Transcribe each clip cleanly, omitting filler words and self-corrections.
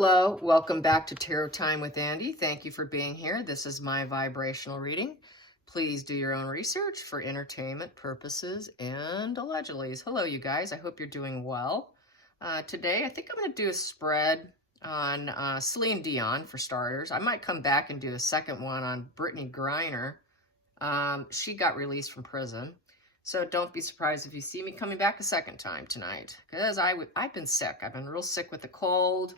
Hello, welcome back to Tarot Time with Andy. Thank you for being here. This is my vibrational reading. Please do your own research for entertainment purposes and allegedly. Hello, you guys. I hope you're doing well. Today, I think I'm going to do a spread on Celine Dion for starters. I might come back and do a second one on Brittany Griner. She got released from prison. So don't be surprised if you see me coming back a second time tonight, because I've been sick. I've been real sick with the cold,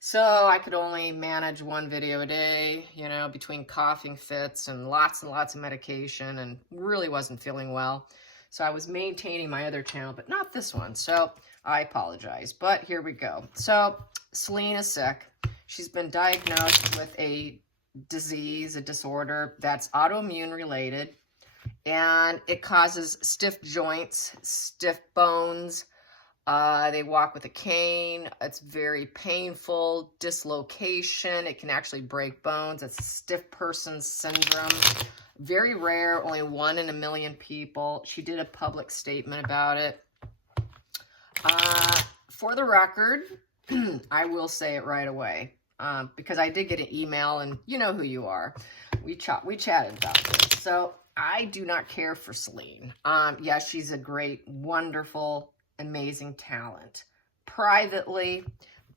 so I could only manage one video a day, you know, between coughing fits and lots of medication, and really wasn't feeling well. So I was maintaining my other channel, but not this one, so I apologize. But here we go. So Celine is sick. She's been diagnosed with a disease, a disorder that's autoimmune related. And it causes stiff joints, stiff bones. They walk with a cane. It's very painful, dislocation. It can actually break bones. It's a stiff person syndrome. Very rare, only 1 in a million people. She did a public statement about it. For the record, I will say it right away, because I did get an email, and you know who you are. We chatted about this. So I do not care for Celine. Yeah, she's a great, wonderful, amazing talent. Privately,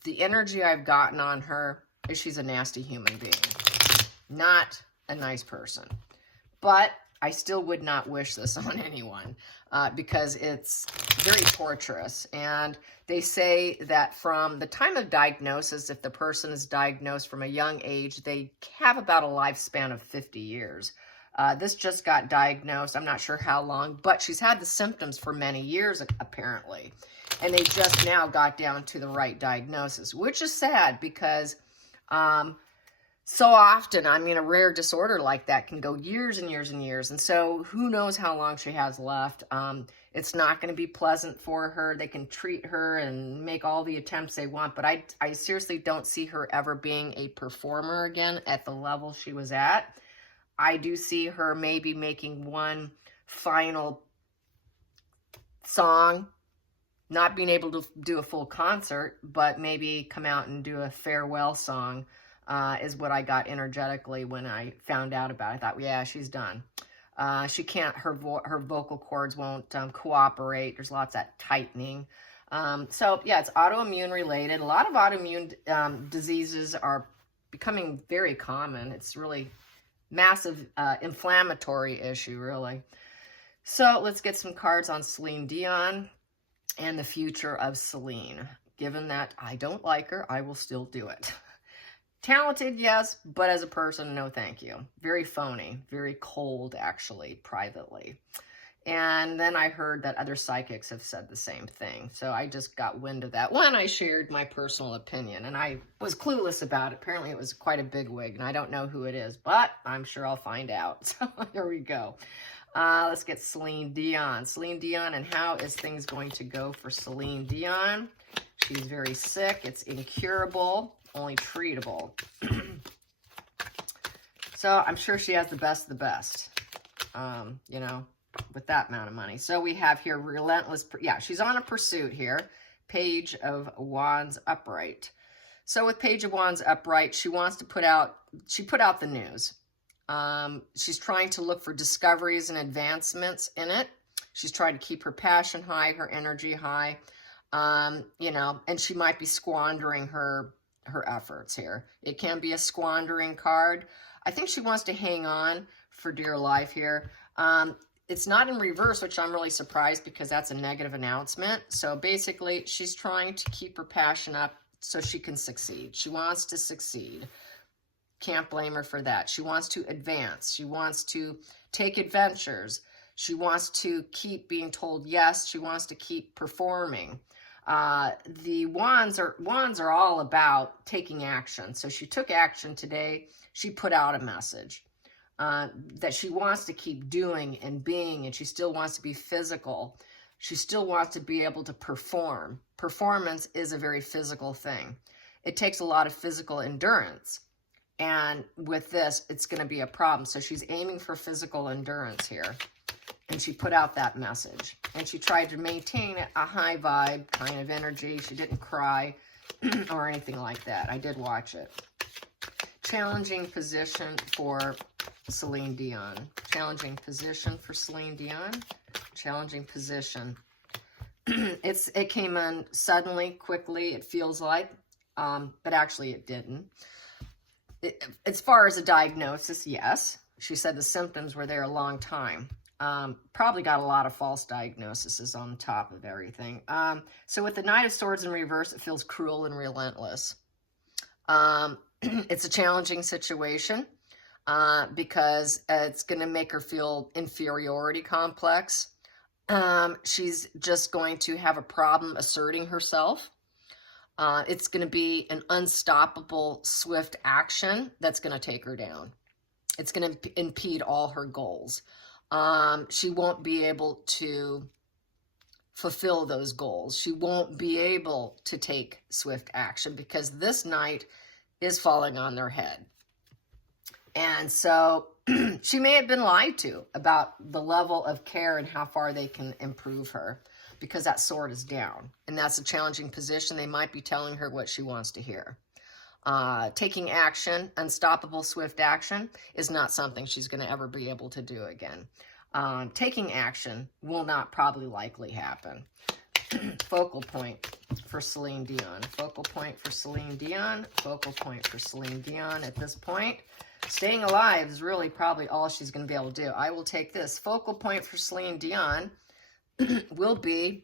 the energy I've gotten on her is she's a nasty human being. Not a nice person. But I still would not wish this on anyone because it's very torturous. And they say that from the time of diagnosis, if the person is diagnosed from a young age, they have about a lifespan of 50 years. This just got diagnosed. I'm not sure how long, but she's had the symptoms for many years, apparently. And they just now got down to the right diagnosis, which is sad because so often, I mean, a rare disorder like that can go years and years and years. And so who knows how long she has left. It's not going to be pleasant for her. They can treat her and make all the attempts they want. But I seriously don't see her ever being a performer again at the level she was at. I do see her maybe making one final song, not being able to do a full concert, but maybe come out and do a farewell song is what I got energetically when I found out about it. I thought, yeah, she's done. She can't, her vocal cords won't cooperate. There's lots of that tightening. So yeah, it's autoimmune related. A lot of autoimmune diseases are becoming very common. It's really massive inflammatory issue, really. So let's get some cards on Celine Dion and the future of Celine. Given that I don't like her, I will still do it. Talented, yes, but as a person, no thank you. Very phony, very cold, actually, privately. And then I heard that other psychics have said the same thing. So I just got wind of that when I shared my personal opinion. And I was clueless about it. Apparently it was quite a big wig, and I don't know who it is, but I'm sure I'll find out. So here we go. Let's get Celine Dion. Celine Dion, and how is things going to go for Celine Dion? She's very sick. It's incurable, only treatable. So I'm sure she has the best of the best, you know, with that amount of money. So we have here Relentless. Yeah, she's on a pursuit here. Page of Wands upright. So with Page of Wands upright, she wants to put out the news. She's trying to look for discoveries and advancements in it. She's trying to keep her passion high, her energy high, you know, and she might be squandering her efforts here. It can be a squandering card. I think she wants to hang on for dear life here. It's not in reverse, which I'm really surprised because that's a negative announcement. So basically, she's trying to keep her passion up so she can succeed. She wants to succeed. Can't blame her for that. She wants to advance. She wants to take adventures. She wants to keep being told yes. She wants to keep performing. The wands are all about taking action. So she took action today. She put out a message. That she wants to keep doing and being, and she still wants to be physical. She still wants to be able to perform. Performance is a very physical thing. It takes a lot of physical endurance. And with this, it's going to be a problem. So she's aiming for physical endurance here. And she put out that message. And she tried to maintain a high vibe kind of energy. She didn't cry. or anything like that. I did watch it. Challenging position for Celine Dion. Challenging position for Celine Dion. Challenging position. It came in suddenly, quickly, it feels like, but actually it didn't. As far as a diagnosis, yes. She said the symptoms were there a long time. Probably got a lot of false diagnoses on top of everything. So with the Knight of Swords in reverse, it feels cruel and relentless. It's a challenging situation because it's going to make her feel inferiority complex. She's just going to have a problem asserting herself. It's going to be an unstoppable, swift action that's going to take her down. It's going to impede all her goals. She won't be able to fulfill those goals. She won't be able to take swift action because this knight is falling on their head. And so she may have been lied to about the level of care and how far they can improve her because that sword is down. And that's a challenging position. They might be telling her what she wants to hear. Taking action, unstoppable, swift action, is not something she's going to ever be able to do again. Taking action will not probably likely happen. Focal point for Celine Dion. Focal point for Celine Dion. Focal point for Celine Dion at this point. Staying alive is really probably all she's going to be able to do. I will take this. Focal point for Celine Dion will be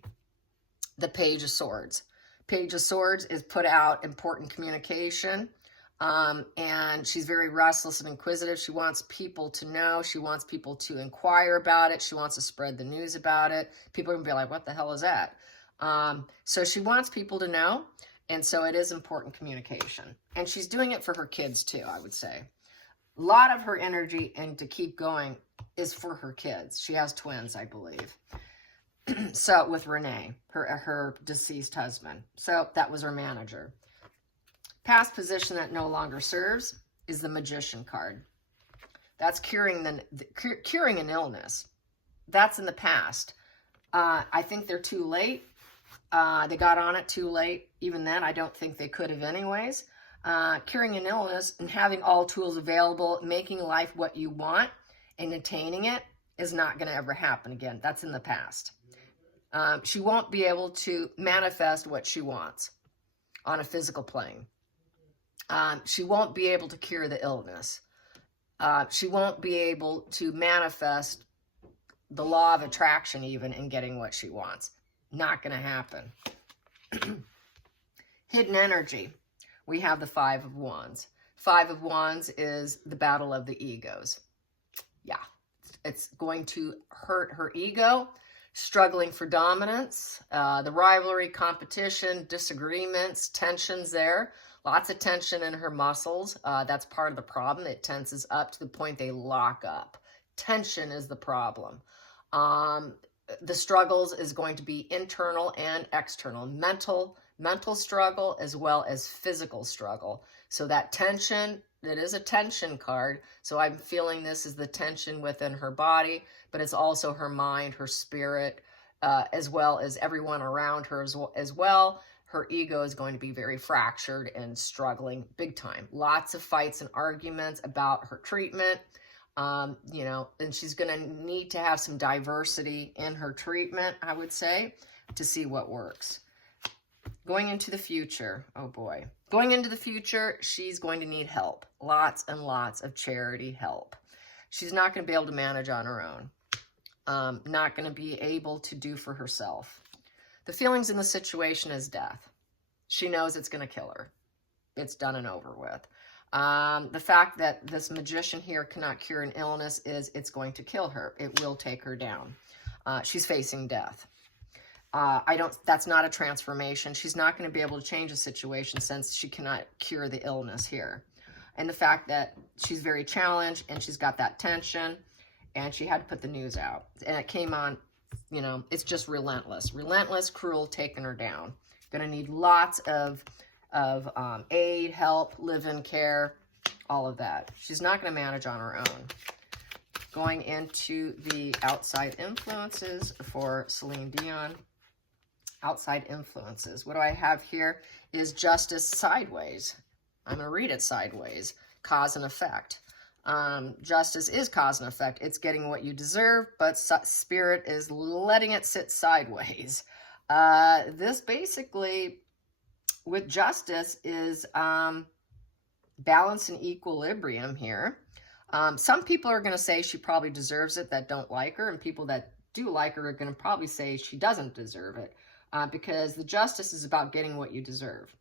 the Page of Swords. Page of Swords is put out important communication, and she's very restless and inquisitive. She wants people to know. She wants people to inquire about it. She wants to spread the news about it. People are going to be like, what the hell is that? So she wants people to know, and so it is important communication. And she's doing it for her kids too, I would say. A lot of her energy and to keep going is for her kids. She has twins, I believe. So with Renee, her deceased husband. So that was her manager. Past position that no longer serves is the Magician card. That's curing an illness. That's in the past. I think they're too late. They got on it too late. Even then, I don't think they could have anyways. Curing an illness and having all tools available, making life what you want and attaining it is not going to ever happen again. That's in the past. She won't be able to manifest what she wants on a physical plane. She won't be able to cure the illness. She won't be able to manifest the law of attraction even in getting what she wants. Not going to happen. Hidden energy. We have the Five of Wands. Five of Wands is the battle of the egos. Yeah, it's going to hurt her ego. Struggling for dominance, the rivalry, competition, disagreements, tensions there. Lots of tension in her muscles. That's part of the problem. It tenses up to the point they lock up. Tension is the problem. The struggles is going to be internal and external. Mental struggle as well as physical struggle. So that tension, it is a tension card. So I'm feeling this is the tension within her body, but it's also her mind, her spirit, as well as everyone around her as well. Her ego is going to be very fractured and struggling big time. Lots of fights and arguments about her treatment, and she's going to need to have some diversity in her treatment, I would say, to see what works. Going into the future, oh boy. Going into the future, she's going to need help. Lots and lots of charity help. She's not going to be able to manage on her own. Not going to be able to do for herself. The feelings in the situation is death. She knows it's going to kill her. It's done and over with. The fact that this magician here cannot cure an illness is it's going to kill her. It will take her down. She's facing death. That's not a transformation. She's not going to be able to change the situation since she cannot cure the illness here. And the fact that she's very challenged and she's got that tension and she had to put the news out. And it came on, it's just relentless. Relentless, cruel, taking her down. Going to need lots of aid, help, live-in care, all of that. She's not going to manage on her own. Going into the outside influences for Celine Dion. outside influences. What do I have here is Justice sideways. I'm going to read it sideways. Cause and effect. Justice is cause and effect. It's getting what you deserve, but Spirit is letting it sit sideways. This basically, with Justice, is balance and equilibrium here. Some people are going to say she probably deserves it that don't like her, and people that do like her are going to probably say she doesn't deserve it, because the Justice is about getting what you deserve,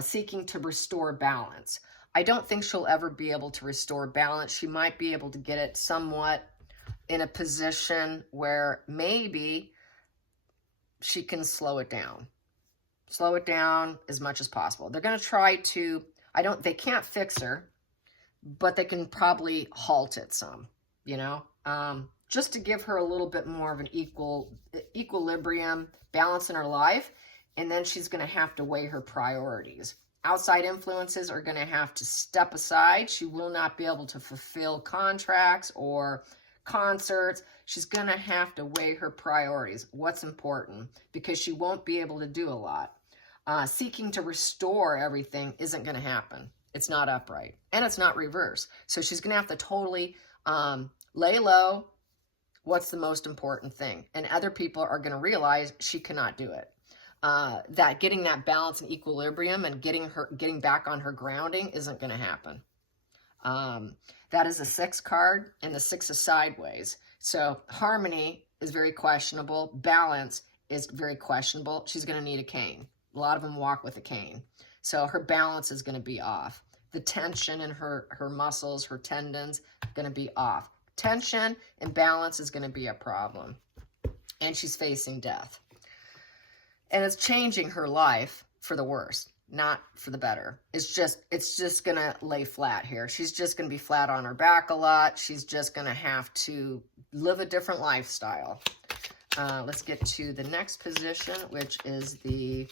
seeking to restore balance. I don't think she'll ever be able to restore balance. She might be able to get it somewhat in a position where maybe she can slow it down. Slow it down as much as possible. They're going to try to, they can't fix her, but they can probably halt it some, you know, just to give her a little bit more of an equilibrium, balance in her life. And then she's going to have to weigh her priorities. Outside influences are going to have to step aside. She will not be able to fulfill contracts or concerts. She's going to have to weigh her priorities, what's important, because she won't be able to do a lot. Seeking to restore everything isn't going to happen. It's not upright, and it's not reverse. So she's going to have to totally lay low. What's the most important thing? And other people are going to realize she cannot do it. That getting that balance and equilibrium and getting back on her grounding isn't going to happen. That is a 6 card, and the 6 is sideways. So harmony is very questionable. Balance is very questionable. She's going to need a cane. A lot of them walk with a cane. So her balance is going to be off. The tension in her muscles, her tendons, going to be off. Tension and balance is going to be a problem. And she's facing death. And it's changing her life for the worse, not for the better. It's just going to lay flat here. She's just going to be flat on her back a lot. She's just going to have to live a different lifestyle. Let's get to the next position, which is the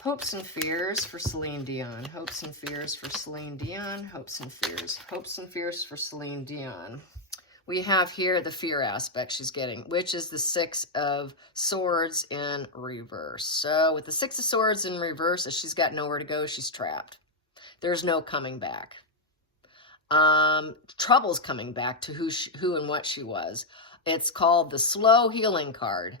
hopes and fears for Celine Dion. Hopes and fears for Celine Dion. Hopes and fears. Hopes and fears for Celine Dion. We have here the fear aspect she's getting, which is the 6 of Swords in reverse. So with the 6 of Swords in reverse, if she's got nowhere to go, she's trapped. There's no coming back. Trouble's coming back to who and what she was. It's called the slow healing card.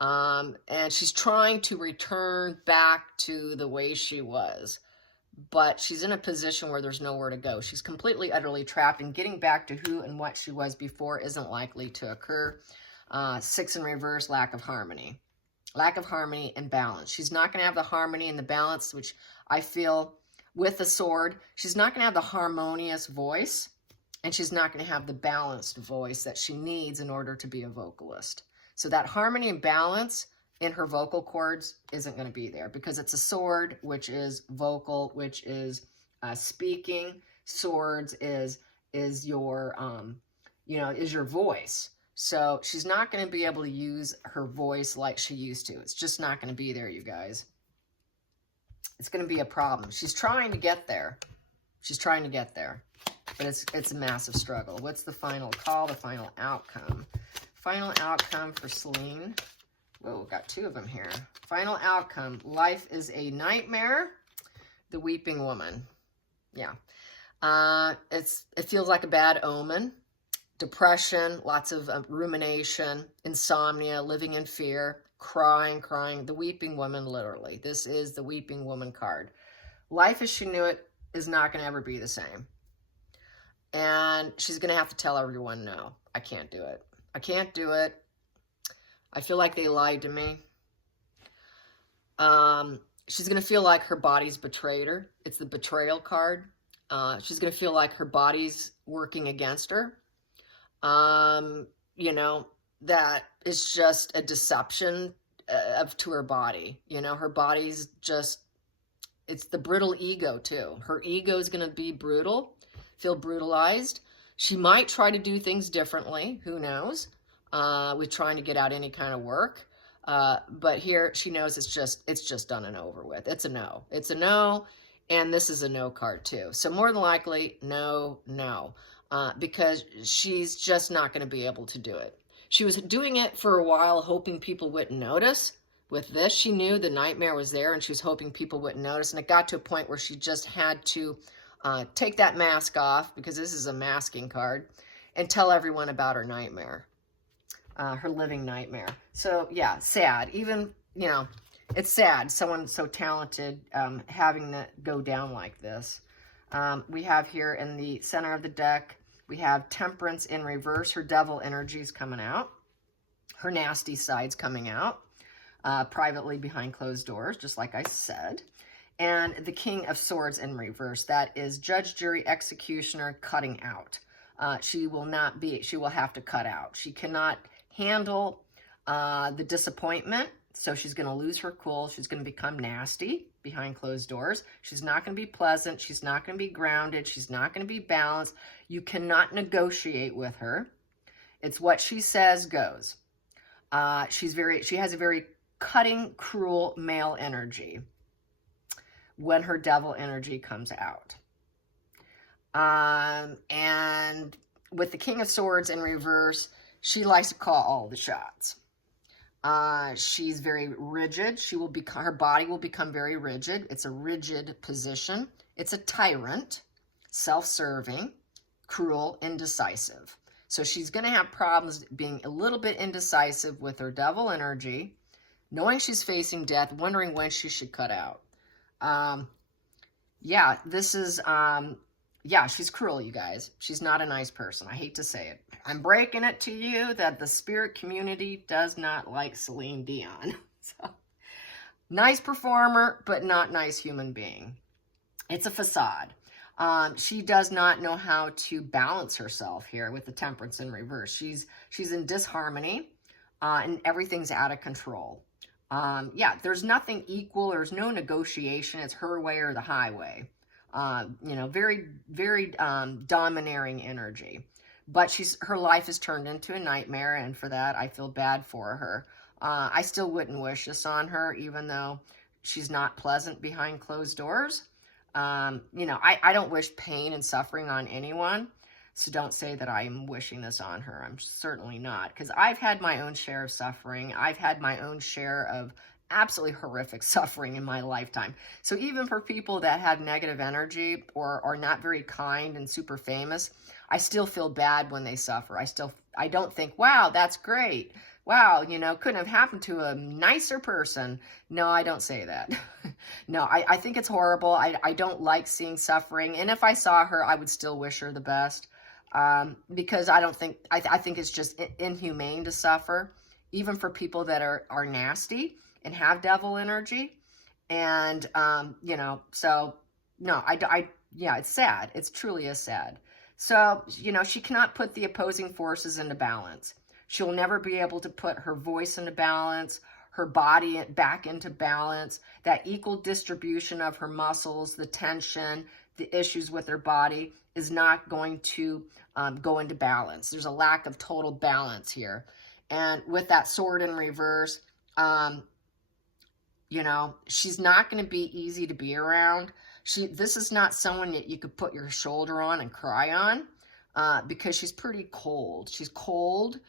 And she's trying to return back to the way she was. But she's in a position where there's nowhere to go. She's completely, utterly trapped, and getting back to who and what she was before isn't likely to occur. 6 in reverse, lack of harmony. Lack of harmony and balance. She's not going to have the harmony and the balance, which I feel with the sword. She's not going to have the harmonious voice, and she's not going to have the balanced voice that she needs in order to be a vocalist. So that harmony and balance in her vocal cords isn't going to be there, because it's a sword, which is vocal, which is speaking. Swords is your, is your voice. So she's not going to be able to use her voice like she used to. It's just not going to be there, you guys. It's going to be a problem. She's trying to get there. She's trying to get there, but it's a massive struggle. What's the final call, the final outcome? Final outcome for Celine. Whoa, got 2 of them here. Final outcome. Life is a nightmare. The Weeping Woman. Yeah. It feels like a bad omen. Depression, lots of rumination, insomnia, living in fear, crying. The Weeping Woman, literally. This is the Weeping Woman card. Life as she knew it is not going to ever be the same. And she's going to have to tell everyone, no, I can't do it. I can't do it. I feel like they lied to me. She's going to feel like her body's betrayed her. It's the betrayal card. She's going to feel like her body's working against her. That is just a deception to her body. Her body's just, it's the brittle ego too. Her ego is going to be brutal, feel brutalized. She might try to do things differently. Who knows? With trying to get out any kind of work. But here she knows it's just done and over with. It's a no. It's a no. And this is a no card too. So more than likely, no. Because she's just not going to be able to do it. She was doing it for a while, hoping people wouldn't notice. with this. She knew the nightmare was there and she was hoping people wouldn't notice. And it got to a point where she just had to take that mask off, because this is a masking card, and tell everyone about her nightmare, her living nightmare. So yeah, sad. Even, you know, it's sad someone so talented having to go down like this. We have here in the center of the deck, we have Temperance in reverse. Her devil energy is coming out. Her nasty side's coming out. Privately behind closed doors, just like I said. And the King of Swords in reverse. That is judge, jury, executioner, cutting out. She will have to cut out. She cannot handle the disappointment, so she's going to lose her cool. She's going to become nasty behind closed doors. She's not going to be pleasant. She's not going to be grounded. She's not going to be balanced. You cannot negotiate with her. It's what she says goes. She has a very cutting, cruel male energy when her devil energy comes out. And with the King of Swords in reverse, she likes to call all the shots. She's very rigid. Her body will become very rigid. It's a rigid position. It's a tyrant, self-serving, cruel, indecisive. So she's going to have problems being a little bit indecisive with her devil energy, knowing she's facing death, wondering when she should cut out. Yeah, this is, yeah, she's cruel, you guys. She's not a nice person. I hate to say it. I'm breaking it to you that the spirit community does not like Celine Dion. So, nice performer, but not nice human being. It's a facade. She does not know how to balance herself here with the Temperance in reverse. She's in disharmony, and everything's out of control. Yeah, there's nothing equal. There's no negotiation. It's her way or the highway. You know, very, very domineering energy. But her life is turned into a nightmare, and for that, I feel bad for her. I still wouldn't wish this on her, even though she's not pleasant behind closed doors. You know, I don't wish pain and suffering on anyone. So don't say that I'm wishing this on her. I'm certainly not, because I've had my own share of suffering. I've had my own share of absolutely horrific suffering in my lifetime. So even for people that have negative energy or are not very kind and super famous, I still feel bad when they suffer. I don't think, wow, that's great. Wow, you know, couldn't have happened to a nicer person. No, I don't say that. No, I think it's horrible. I don't like seeing suffering. And if I saw her, I would still wish her the best. Because I think it's just inhumane to suffer, even for people that are nasty and have devil energy. And, you know, so no, yeah, it's sad. It's truly sad. So, you know, she cannot put the opposing forces into balance. She'll never be able to put her voice into balance, her body back into balance, that equal distribution of her muscles, the tension, the issues with her body is not going to go into balance. There's a lack of total balance here. And with that sword in reverse, you know, she's not going to be easy to be around. This is not someone that you could put your shoulder on and cry on, because she's pretty cold. She's cold.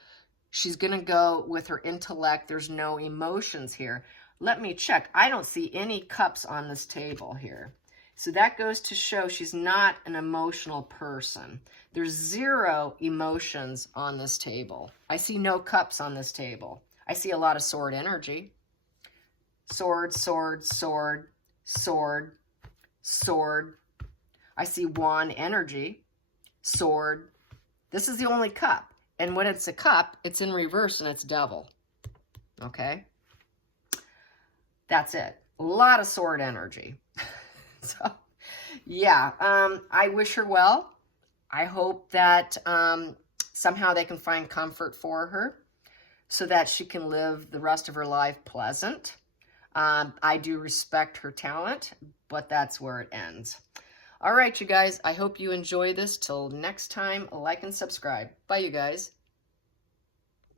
She's going to go with her intellect. There's no emotions here. Let me check. I don't see any cups on this table here. So that goes to show she's not an emotional person. There's 0 emotions on this table. I see no cups on this table. I see a lot of sword energy. Sword, sword, sword, sword, sword. I see wand energy, sword. This is the only cup. And when it's a cup, it's in reverse and it's devil. Okay? That's it. A lot of sword energy. So, yeah, I wish her well. I hope that somehow they can find comfort for her so that she can live the rest of her life pleasant. I do respect her talent, but that's where it ends. All right, you guys, I hope you enjoy this. Till next time, like and subscribe. Bye, you guys.